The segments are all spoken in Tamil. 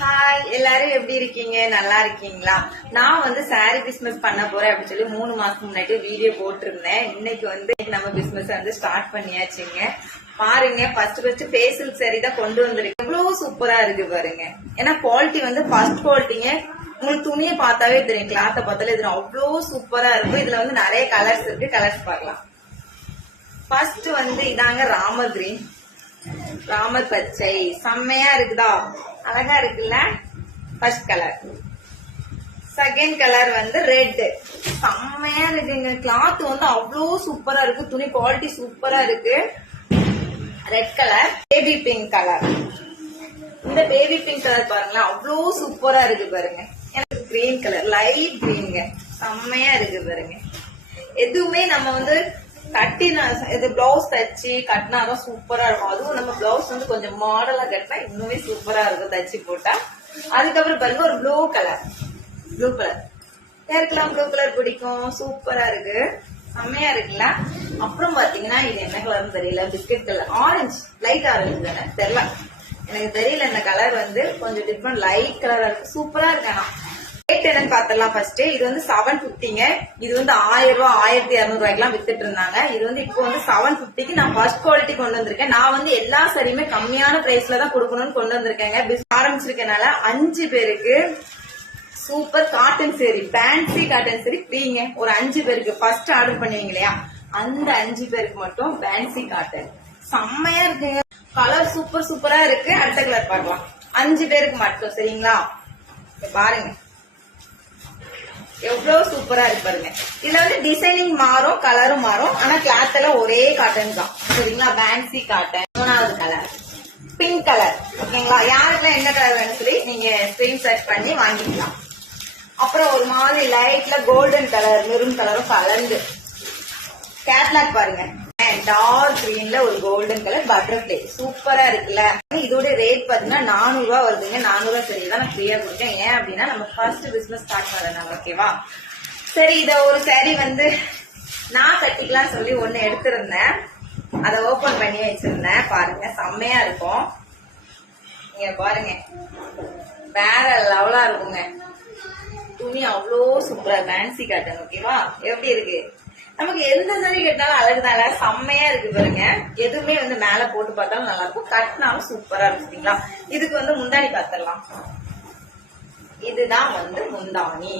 ஹாய், எல்லாரும் எப்படி இருக்கீங்க? நல்லா இருக்கீங்களா? நான் வந்து சாரி பிசினஸ் பண்ண போறேன் அப்படின்னு சொல்லி 3 மாசம் முன்னாடி வீடியோ போட்டிருந்தேன். இன்னைக்கு வந்து நம்ம பிசினஸ் வந்து ஸ்டார்ட் பண்ணியாச்சுங்க. பாருங்க, ஃபர்ஸ்ட் ஃபேஷியல் சாரி தான் கொண்டு வந்திருக்கேன். எவ்வளவு சூப்பரா இருக்கு பாருங்க. ஏன்னா குவாலிட்டி வந்து ஃபர்ஸ்ட் குவாலிட்டிங்க. உங்களுக்கு துணியை பார்த்தாவே தெரியும், கிளாத்தை பார்த்தாலே தெரியும், அவ்வளவு சூப்பரா இருக்கும். இதுல வந்து நிறைய கலர்ஸ் இருக்கு, கலர்ஸ் பார்க்கலாம். ஃபர்ஸ்ட் வந்து இதாங்க ராமர் கிரீன், ராமர் பச்சை, செம்மையா இருக்குதா? அழகா இருக்குல்ல? First colour. செகண்ட் கலர் வந்து ரெட், செம்மையா இருக்குங்க. கிளாத் வந்து அவ்வளோ சூப்பரா இருக்கு, துணி குவாலிட்டி சூப்பரா இருக்கு. Red colour. Baby pink colour. இந்த பேபி பிங்க் கலர் பாருங்களேன், அவ்வளோ சூப்பரா இருக்கு பாருங்க. எனக்கு கிரீன் கலர், லைட் கிரீனுங்க, செம்மையா இருக்கு பாருங்க. எதுவுமே நம்ம வந்து கட்டினா இது பிளவுஸ் தச்சு கட்டினாதான் சூப்பரா இருக்கும். அதுவும் நம்ம பிளவுஸ் வந்து கொஞ்சம் மாடலா கட்டினா இன்னுமே சூப்பரா இருக்கும் தச்சு போட்டா. அதுக்கப்புறம் பாருங்க ஒரு ப்ளூ கலர், ப்ளூ கலர் யாருக்கெல்லாம் ப்ளூ கலர் பிடிக்கும்? சூப்பரா இருக்கு, செம்மையா இருக்குல்ல? அப்புறம் பாத்தீங்கன்னா இது என்ன கலர்னு தெரியல, biscuit colour, orange, light orange தானே தெரியல, எனக்கு தெரியல. இந்த கலர் வந்து கொஞ்சம் டிஃப்ரெண்ட் லைட் கலரா இருக்கு, சூப்பரா இருக்கு. ஆனா ரேட் என்னன்னு பாத்திரலாம். ஃபர்ஸ்ட் இது வந்து 750ங்க. இது வந்து 1000 ரூபாய் 1200 ரூபாய்க்குலாம் வித்துட்டு இருந்தாங்க. இது வந்து இப்போ வந்து 750க்கு நான் ஃபர்ஸ்ட் குவாலிட்டி கொண்டு வந்திருக்கேன். நான் வந்து எல்லா சரியுமே கம்மியான பிரைஸ்ல தான் கொடுக்கணும்னு கொண்டு வந்திருக்கேங்க. ஆரம்பிச்சிருக்கனால 5 பேருக்கு சூப்பர் காட்டன் சேரி, ஃபேன்சி காட்டன் சேரி ஃப்ரீங்க. ஒரு 5 பேருக்கு ஃபர்ஸ்ட் ஆர்டர் பண்ணுவீங்க இல்லையா, அந்த 5 பேருக்கு மட்டும் ஃபேன்சி காட்டன். செம்மையா இருக்குங்க, கலர் சூப்பர் சூப்பரா இருக்கு. அடுத்த கலர் பார்க்கலாம். 5 பேருக்கு மட்டும், சரிங்களா? பாருங்க எவ்வளவு சூப்பரா இருக்கு பாருங்க. இதுல வந்து டிசைனிங் மாறும், கலரும் மாறும், ஆனா கிளாத் எல்லாம் ஒரே காட்டன் தான், சரிங்களா? Fancy cotton. 3வது கலர் பிங்க் கலர், ஓகேங்களா? யாருக்கெல்லாம் என்ன கலர் வேணும் சொல்லி நீங்க ஸ்கிரீன்ஷாட் பண்ணி வாங்கிக்கலாம். அப்புறம் ஒரு மாதிரி லைட்ல கோல்டன் கலர், மெரூன் கலரும் கலந்து கேட்லாக் பாருங்க. டார்க் கிரீன்ல ஒரு கோல்டன் கலர் பட்டர்ஃபிளை, சூப்பரா இருக்குல்ல? இதோட ரேட் பாத்தீங்கன்னா 400 ரூபாய் வருதுங்க. 400 ரூபாய் சரிதான் நான் ஃப்ரீயா கொடுத்தேன். ஏன் அப்படின்னா நம்ம ஃபர்ஸ்ட் பிசினஸ் ஸ்டார்ட் பண்ணதுனால, ஓகேவா? சரி, இத ஒரு சாரி வந்து நான் கட்டிக்கலாம் சொல்லி ஒண்ணு எடுத்திருந்தேன், அதை ஓபன் பண்ணி வச்சிருந்தேன். பாருங்க, செம்மையா இருக்கும். நீங்க பாருங்க, வேற லெவலா இருக்குங்க. துணி அவ்வளோ சூப்பரா, ஃபேன்சி காட்டன், ஓகேவா? எப்படி இருக்கு? நமக்கு எந்த சாரி கட்டினாலும் அழகுதால, செம்மையா இருக்கு பாருங்க. எதுவுமே வந்து மேல போட்டு பார்த்தாலும் நல்லா இருக்கும், கட்டினாலும் சூப்பரா இருக்குங்களா? இதுக்கு வந்து முந்தானி பாத்திரலாம். இதுதான் வந்து முந்தானி.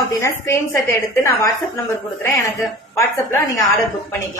அப்படின்னா ஸ்கிரீன்ஷாட் எடுத்து நான் வாட்ஸ்அப் நம்பர் கொடுக்குறேன், எனக்கு வாட்ஸ்அப்ல நீங்க ஆர்டர் புக் பண்ணிக்கலாம்.